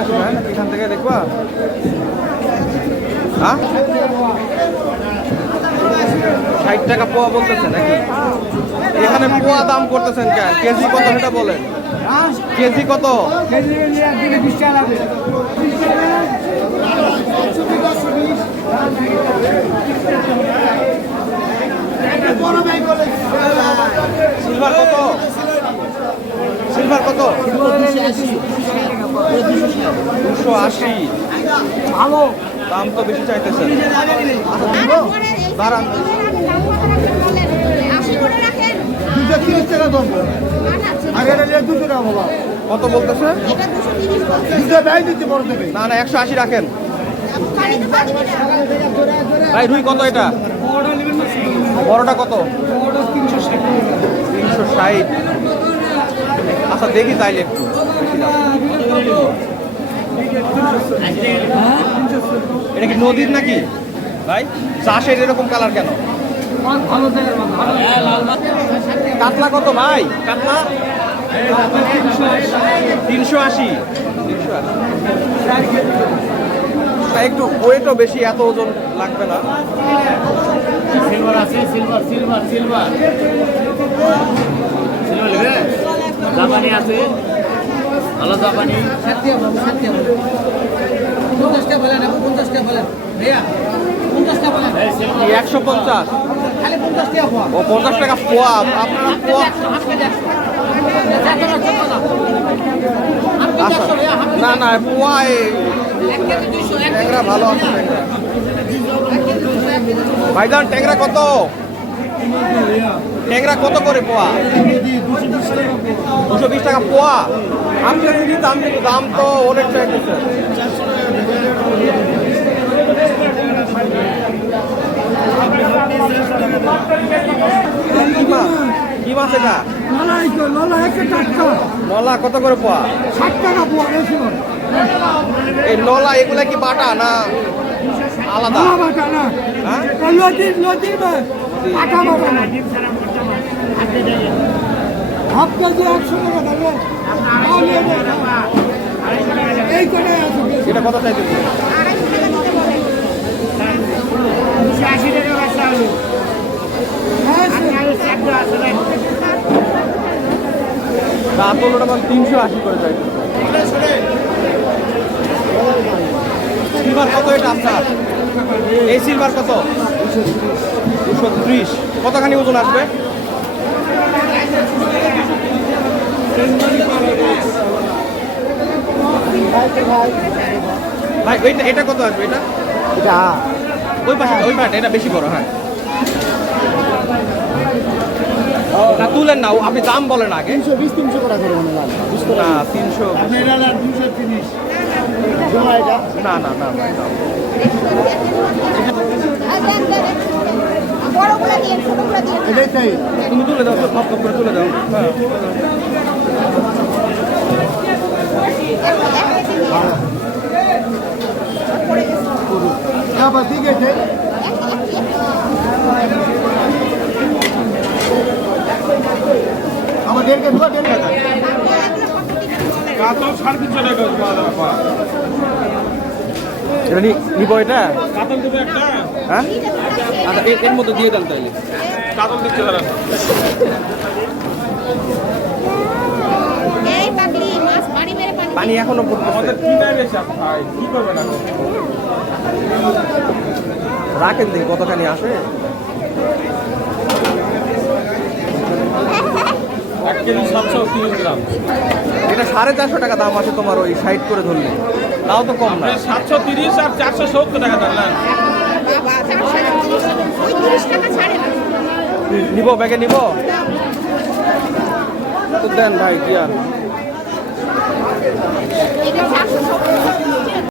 আসবে হ্যাঁ এখান থেকে দেখবা হ্যাঁ 60 টাকা পোয়া বলতেছে নাকি এখানে পোয়া দাম করতেছেন কেন কেজি কত সেটা বলেন কেজি কত সিলভার কত সিলভার কত 280 ভালো দাম তো বেশি চাইতেছেন দাঁড়ান কত বলতেছে না না 180 রাখেন ভাই রুই কত এটা বড়টা কত 360 আচ্ছা দেখি তাইলে একটু এটা কি নদীর নাকি ভাই চাষের এরকম কালার কেন কাতলা কত ভাই কাতলা 380 একটু ওয়েটও বেশি এত ওজন লাগবে না সিলভার আছে সিলভার সিলভার সিলভার সিলভার জাপানি আছে ভালো জাপানি 50টা বলেন 50টা বলেন ভাইয়া 50টা বলেন 150 খালি 50 টাকা পোয়া ও 50 টাকা পোয়া আপনারা পোয়া না না পোয়া ট্যাংরা ভালো আছে ভাইজান ট্যাংরা কত ট্যাংরা কত করে পোয়া 220 টাকা পোয়া আপনি যদি দাম তো অনেক চাইতেছে কি মাছ এটা নলা কত করে পোয়া 60 টাকা পোয়া বেশি এই নলা এগুলা কি বাটা না আলাদা বাটা না হ্যাঁ নদীর বাটা বাটা না হাফ কেজি 100 টাকা দেবে এই করে এটা কত চাইতেছে 280 টাকা রাস্তা হলো রাতটা 380 করে চাইতেছে সিলভার কত এটা আপনার এই সিলভার কত 230 কতখানি ওজন আসবে ভাই এটা কত আসবে এটা ওই পাশে ওই পাশে এটা বেশি বড় হ্যাঁ না তুলেন না আপনি দাম বলেন আগে 320 টাকা করে মনে হয় না 300 না না না ভাই দাম তুমি তুলে দাও তো সব করে তুলে দাও ঠিক আছে আমার দেড় কেজি কাতল 350 টাকা এটা নিব এটা কাতল দেবে একটা হ্যাঁ আচ্ছা এর মধ্যে দিয়ে দেন তাইলে কাতল দিচ্ছে তারা পানি এখনো পড়তেছে আমাদের কি নাই বেশি ভাই কি করবেন এখন রাখেন দেখি কতখানি আসে 1 কেজি 730 গ্রাম এটা 450 টাকা দাম আছে তোমার ওই সাইড করে ধরলে তাও তো কম না 730 আর 470 টাকা ধরলেন নিব ব্যাগে নিব তো দেন ভাই কি আর